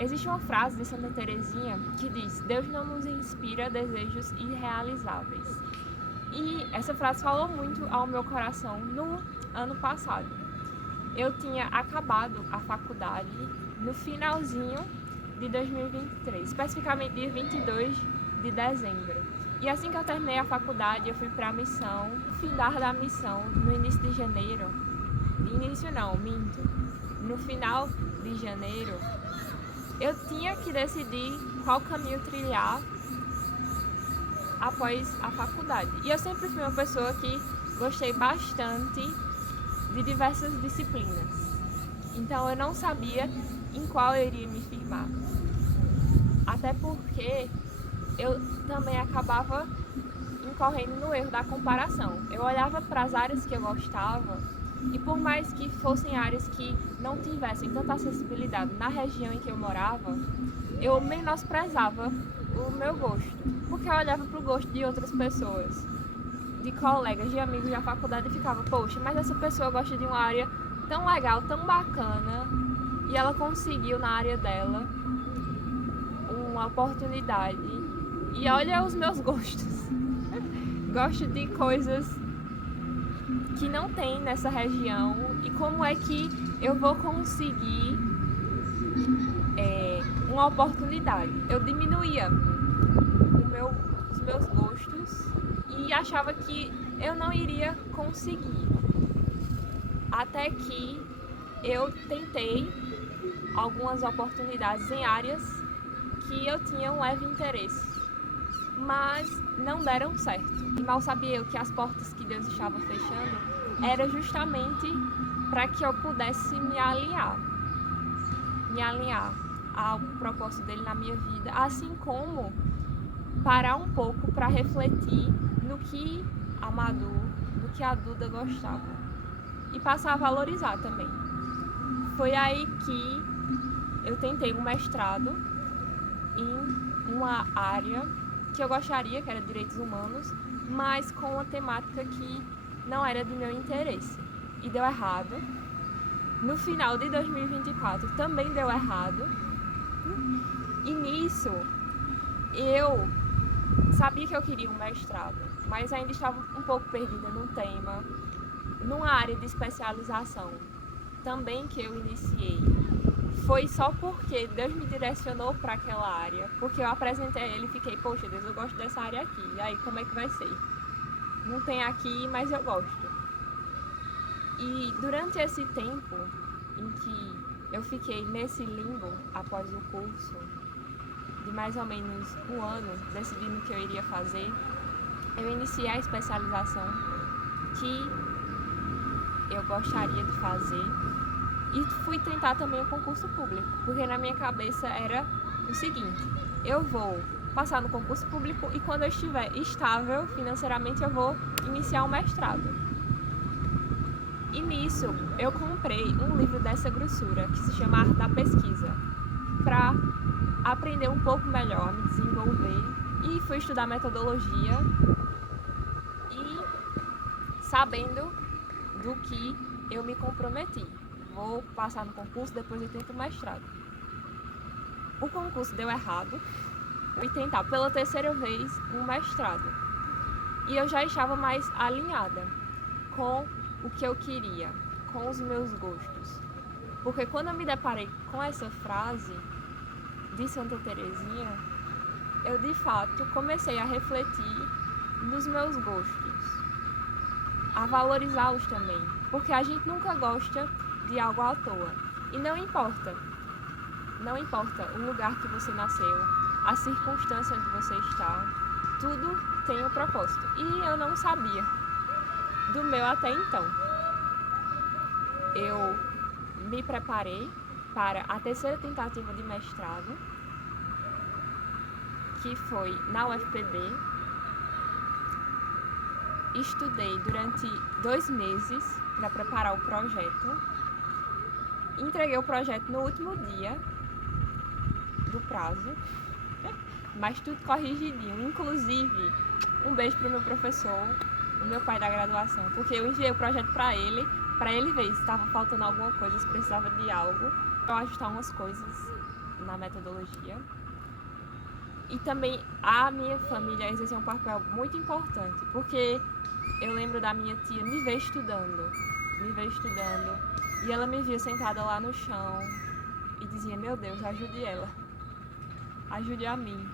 Existe uma frase de Santa Teresinha que diz: Deus não nos inspira desejos irrealizáveis. E essa frase falou muito ao meu coração no ano passado. Eu tinha acabado a faculdade no finalzinho de 2023, especificamente dia 22 de dezembro. E assim que eu terminei a faculdade, eu fui para a missão, findar da missão, no início de janeiro. No final de janeiro, eu tinha que decidir qual caminho trilhar após a faculdade. E eu sempre fui uma pessoa que gostei bastante de diversas disciplinas. Então eu não sabia em qual eu iria me firmar. Até porque eu também acabava incorrendo no erro da comparação. Eu olhava para as áreas que eu gostava e por mais que fossem áreas que não tivessem tanta acessibilidade na região em que eu morava, eu menosprezava o meu gosto, porque eu olhava para o gosto de outras pessoas, de colegas, de amigos da faculdade e ficava, poxa, mas essa pessoa gosta de uma área tão legal, tão bacana, e ela conseguiu na área dela uma oportunidade. E olha os meus gostos. Gosto de coisas que não tem nessa região e como é que eu vou conseguir uma oportunidade. Eu diminuía os meus gostos e achava que eu não iria conseguir. Até que eu tentei algumas oportunidades em áreas que eu tinha um leve interesse, mas não deram certo. E mal sabia eu que as portas que Deus estava fechando era justamente para que eu pudesse me alinhar ao propósito dele na minha vida, assim como parar um pouco para refletir no que a Madu, no que a Duda gostava e passar a valorizar também. Foi aí que eu tentei um mestrado em uma área que eu gostaria, que era direitos humanos, mas com uma temática que não era de meu interesse. E deu errado. No final de 2024 também deu errado. E nisso eu sabia que eu queria um mestrado, mas ainda estava um pouco perdida num tema, numa área de especialização também que eu iniciei. Foi só porque Deus me direcionou para aquela área, porque eu apresentei a ele e fiquei, poxa Deus, eu gosto dessa área aqui, e aí como é que vai ser? Não tem aqui, mas eu gosto. E durante esse tempo em que eu fiquei nesse limbo após o curso, de mais ou menos um ano, decidindo o que eu iria fazer, eu iniciei a especialização que eu gostaria de fazer e fui tentar também o concurso público, porque na minha cabeça era o seguinte: eu vou passar no concurso público e quando eu estiver estável financeiramente eu vou iniciar um mestrado. E nisso eu comprei um livro dessa grossura que se chama Arte da Pesquisa, para aprender um pouco melhor a me desenvolver, e fui estudar metodologia e sabendo do que eu me comprometi. Vou passar no concurso, depois eu tento o mestrado. O concurso deu errado, fui tentar pela terceira vez um mestrado. E eu já estava mais alinhada com o que eu queria, com os meus gostos. Porque quando eu me deparei com essa frase de Santa Teresinha, eu de fato comecei a refletir nos meus gostos, a valorizá-los também, porque a gente nunca gosta de algo à toa. E não importa o lugar que você nasceu, a circunstância onde você está, tudo tem um propósito. E eu não sabia do meu até então. Eu me preparei para a terceira tentativa de mestrado, que foi na UFPB. Estudei durante 2 meses para preparar o projeto. Entreguei o projeto no último dia do prazo, mas tudo corrigidinho. Inclusive, um beijo pro meu professor, o meu pai da graduação, porque eu enviei o projeto para ele ver se estava faltando alguma coisa, se precisava de algo, para ajustar umas coisas. na metodologia. E também a minha família exerceu um papel muito importante, porque eu lembro da minha tia me ver estudando, e ela me via sentada lá no chão e dizia: meu Deus, ajude ela, ajude a mim,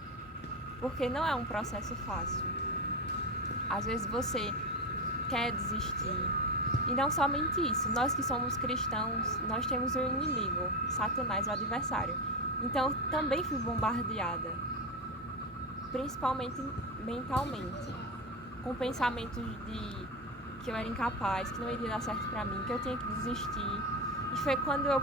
porque não é um processo fácil. Às vezes você quer desistir, e não somente isso, nós que somos cristãos, nós temos um inimigo, Satanás, o adversário. Então também fui bombardeada, principalmente mentalmente, com pensamentos de que eu era incapaz, que não iria dar certo pra mim, que eu tinha que desistir. E foi quando eu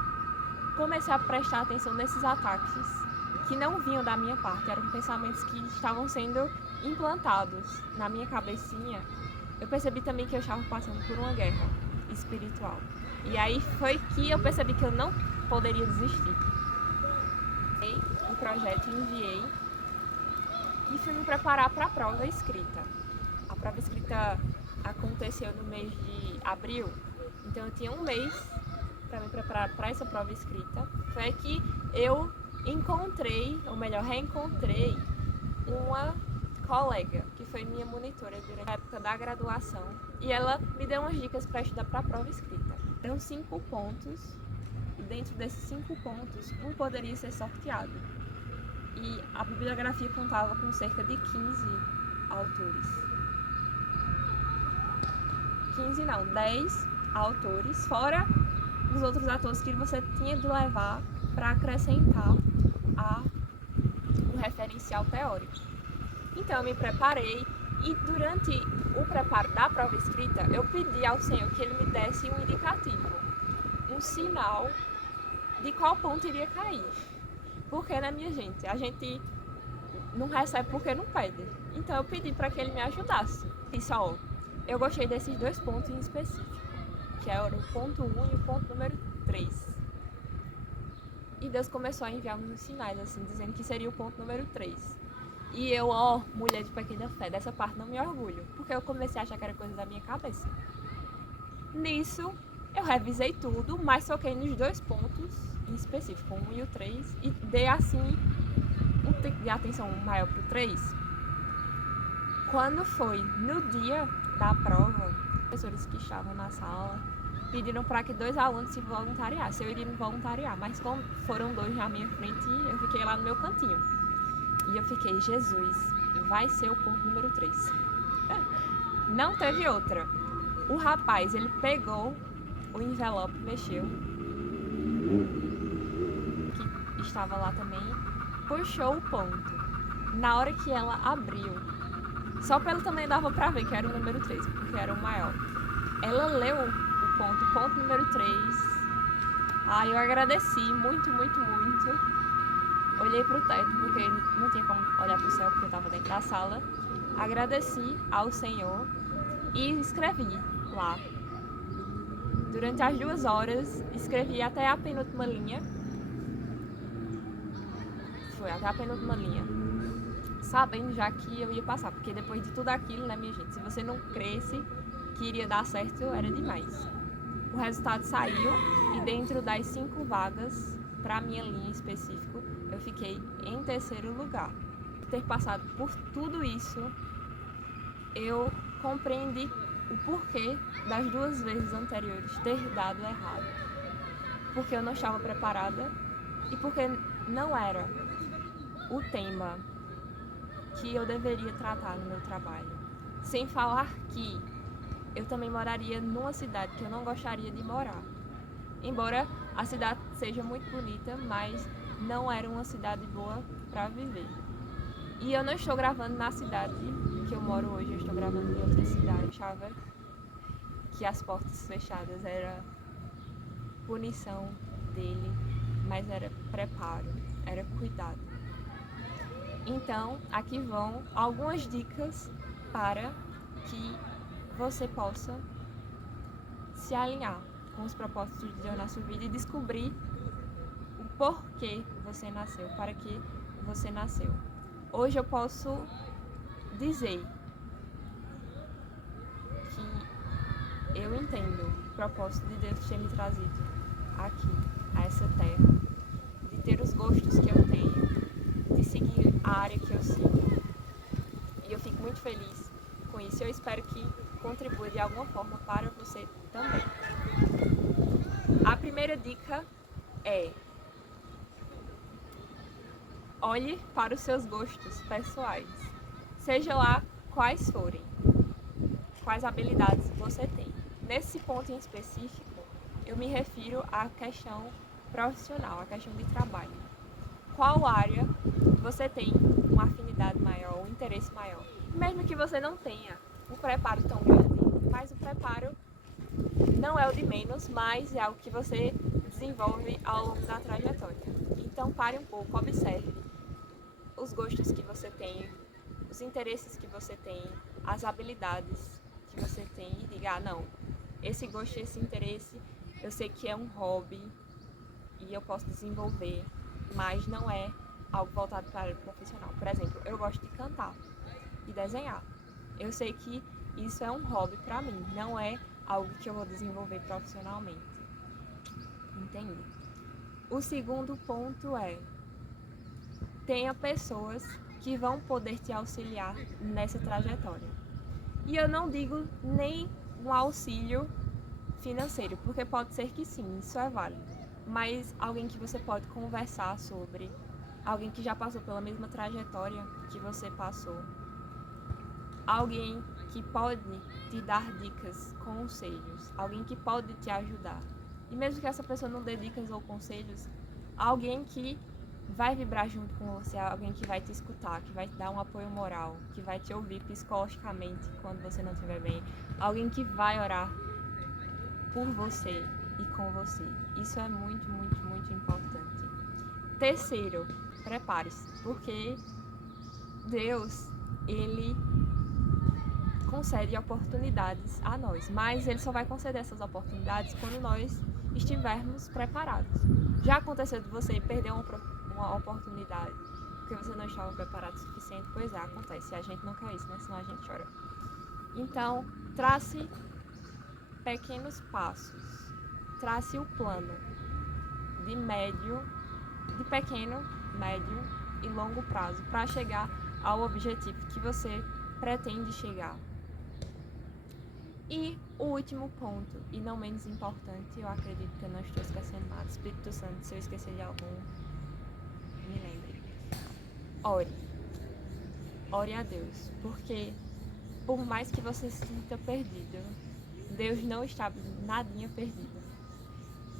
comecei a prestar atenção nesses ataques, que não vinham da minha parte, eram pensamentos que estavam sendo implantados na minha cabecinha. Eu percebi também que eu estava passando por uma guerra espiritual. E aí foi que eu percebi que eu não poderia desistir. O projeto enviei e fui me preparar para a prova escrita. A prova escrita aconteceu no mês de abril, então eu tinha um mês para me preparar para essa prova escrita. Foi que eu encontrei, ou melhor, reencontrei uma colega que foi minha monitora durante a época da graduação, e ela me deu umas dicas para estudar para a prova escrita. Eram 5 pontos, e dentro desses 5 pontos, um poderia ser sorteado. E a bibliografia contava com cerca de 15 autores. 15 não, 10 autores, fora os outros autores que você tinha de levar para acrescentar o referencial teórico. Então eu me preparei, e durante o preparo da prova escrita, eu pedi ao Senhor que Ele me desse um indicativo, um sinal de qual ponto iria cair. Porque, né, minha gente, a gente não recebe porque não pede. Então eu pedi para que Ele me ajudasse. Disse: ó, eu gostei desses 2 pontos em específico, que era o ponto 1 e o ponto número 3. E Deus começou a enviar uns sinais, assim, dizendo que seria o ponto número 3. E eu, ó, mulher de pequena fé, dessa parte não me orgulho, porque eu comecei a achar que era coisa da minha cabeça. Nisso, eu revisei tudo, mas foquei nos 2 pontos em específico, o 1 e o 3, e dei, assim, um tempo de atenção maior pro 3. Quando foi no dia da prova, os professores que estavam na sala pediram para que 2 alunos se voluntariassem. Eu iria me voluntariar, mas como foram 2 na minha frente, eu fiquei lá no meu cantinho. E eu fiquei: Jesus, vai ser o ponto número 3. Não teve outra. O rapaz, ele pegou o envelope, mexeu, que estava lá também, puxou o ponto. Na hora que ela abriu, só pelo tamanho dava pra ver que era o número 3, porque era o maior. Ela leu o ponto número 3. Ah, eu agradeci muito, muito, muito. Olhei pro teto, porque não tinha como olhar pro céu, porque eu tava dentro da sala. Agradeci ao Senhor e escrevi lá. Durante as 2 horas, escrevi até a penúltima linha. Foi até a penúltima linha, sabendo já que eu ia passar, porque depois de tudo aquilo, né, minha gente, se você não cresce que iria dar certo, era demais. O resultado saiu, e dentro das 5 vagas, para minha linha específica, eu fiquei em 3º lugar. Por ter passado por tudo isso, eu compreendi o porquê das 2 vezes anteriores ter dado errado. Porque eu não estava preparada, e porque não era o tema que eu deveria tratar no meu trabalho. Sem falar que eu também moraria numa cidade que eu não gostaria de morar. Embora a cidade seja muito bonita, mas não era uma cidade boa para viver. E eu não estou gravando na cidade que eu moro hoje, eu estou gravando em outra cidade. Eu achava que as portas fechadas era punição dele, mas era preparo, era cuidado. Então, aqui vão algumas dicas para que você possa se alinhar com os propósitos de Deus na sua vida e descobrir o porquê você nasceu, para que você nasceu. Hoje eu posso dizer que eu entendo o propósito de Deus ter me trazido aqui, a essa terra, de ter os gostos que eu feliz com isso e eu espero que contribua de alguma forma para você também. A primeira dica é: olhe para os seus gostos pessoais, seja lá quais forem, quais habilidades você tem. Nesse ponto em específico, eu me refiro à questão profissional, à questão de trabalho. Qual área você tem uma afinidade maior, um interesse maior? Mesmo que você não tenha um preparo tão grande, mas o preparo não é o de menos, mas é algo que você desenvolve ao longo da trajetória. Então pare um pouco, observe os gostos que você tem, os interesses que você tem, as habilidades que você tem e diga, não, esse gosto, esse interesse, eu sei que é um hobby e eu posso desenvolver, mas não é algo voltado para a área profissional. Por exemplo, eu gosto de cantar e desenhar. Eu sei que isso é um hobby para mim, não é algo que eu vou desenvolver profissionalmente. Entende? O segundo ponto é: tenha pessoas que vão poder te auxiliar nessa trajetória. E eu não digo nem um auxílio financeiro, porque pode ser que sim, isso é válido. Mas alguém que você pode conversar sobre, alguém que já passou pela mesma trajetória que você passou, alguém que pode te dar dicas, conselhos, alguém que pode te ajudar. E mesmo que essa pessoa não dê dicas ou conselhos, alguém que vai vibrar junto com você, alguém que vai te escutar, que vai te dar um apoio moral, que vai te ouvir psicologicamente quando você não estiver bem, alguém que vai orar por você e com você. Isso é muito, muito, muito importante. Terceiro, prepare-se, porque Deus, Ele concede oportunidades a nós, mas Ele só vai conceder essas oportunidades quando nós estivermos preparados. Já aconteceu de você perder uma oportunidade porque você não estava preparado o suficiente? Pois é, acontece. E a gente não quer isso, né? Senão a gente chora. Então, trace pequenos passos. Trace o plano de pequeno, médio e longo prazo para chegar ao objetivo que você pretende chegar. E o último ponto, e não menos importante, eu acredito que eu não estou esquecendo nada. Espírito Santo, se eu esquecer de algum, me lembre. Ore. Ore a Deus, porque por mais que você se sinta perdido, Deus não está nadinha perdido.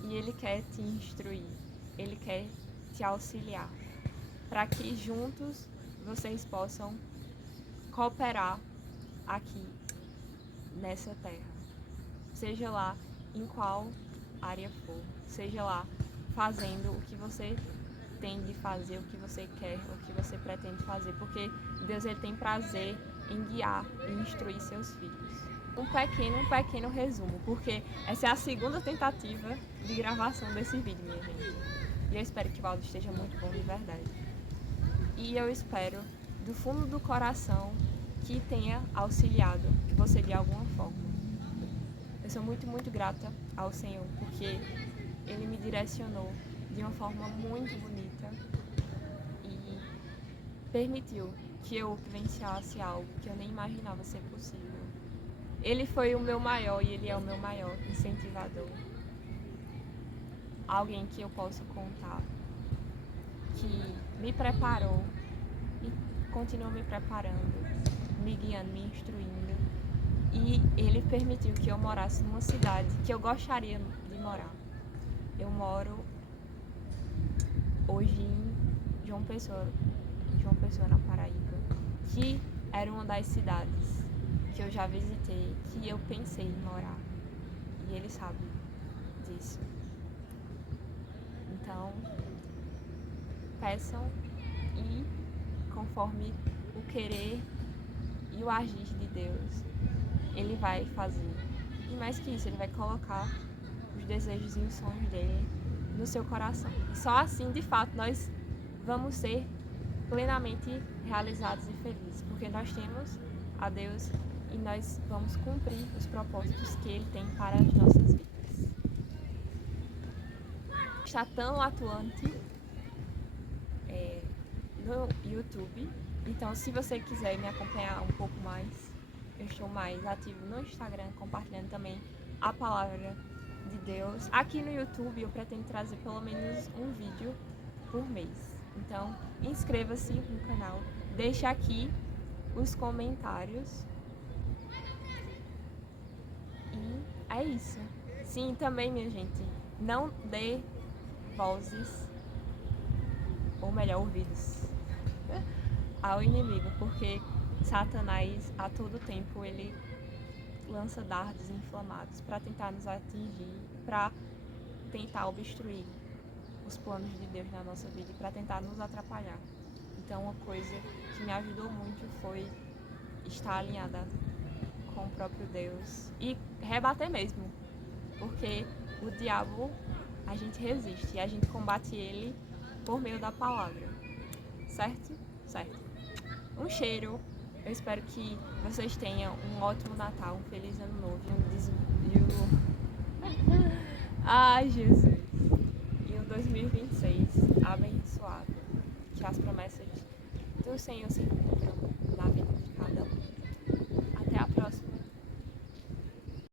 E Ele quer te instruir, Ele quer te auxiliar, para que juntos vocês possam cooperar aqui nessa terra. Seja lá em qual área for, seja lá fazendo o que você tem de fazer, o que você quer, o que você pretende fazer, porque Deus, Ele tem prazer em guiar e instruir seus filhos. Um pequeno resumo, porque essa é a segunda tentativa de gravação desse vídeo, minha gente. E eu espero que o áudio esteja muito bom de verdade. E eu espero, do fundo do coração, que tenha auxiliado você de alguma forma. Eu sou muito, muito grata ao Senhor, porque Ele me direcionou de uma forma muito bonita e permitiu que eu vivenciasse algo que eu nem imaginava ser possível. Ele foi o meu maior e Ele é o meu maior incentivador. Alguém que eu posso contar, que me preparou e continua me preparando, me guiando, me instruindo. E Ele permitiu que eu morasse numa cidade que eu gostaria de morar. Eu moro hoje em João Pessoa, na Paraíba, que era uma das cidades que eu já visitei, que eu pensei em morar. E Ele sabe disso. Então, peçam e, conforme o querer e o agir de Deus, Ele vai fazer. E mais que isso, Ele vai colocar os desejos e os sonhos dele no seu coração. E só assim, de fato, nós vamos ser plenamente realizados e felizes, porque nós temos a Deus e nós vamos cumprir os propósitos que Ele tem para as nossas vidas. Está tão atuante no YouTube. Então, se você quiser me acompanhar um pouco mais, eu estou mais ativo no Instagram, compartilhando também a palavra de Deus. Aqui no YouTube eu pretendo trazer pelo menos um vídeo por mês. Então, inscreva-se no canal, deixe aqui os comentários. E é isso. Sim, também, minha gente, não dê vozes, ou melhor, ouvidos, ao inimigo, porque Satanás a todo tempo ele lança dardos inflamados para tentar nos atingir, para tentar obstruir os planos de Deus na nossa vida e para tentar nos atrapalhar. Então, uma coisa que me ajudou muito foi estar alinhada com o próprio Deus e rebater mesmo, porque o diabo a gente resiste e a gente combate ele por meio da palavra, certo? Certo. Um cheiro. Eu espero que vocês tenham um ótimo Natal, um feliz ano novo e um Ai, Jesus! E um 2026 abençoado. Que as promessas do Senhor se cumpram na vida de cada um.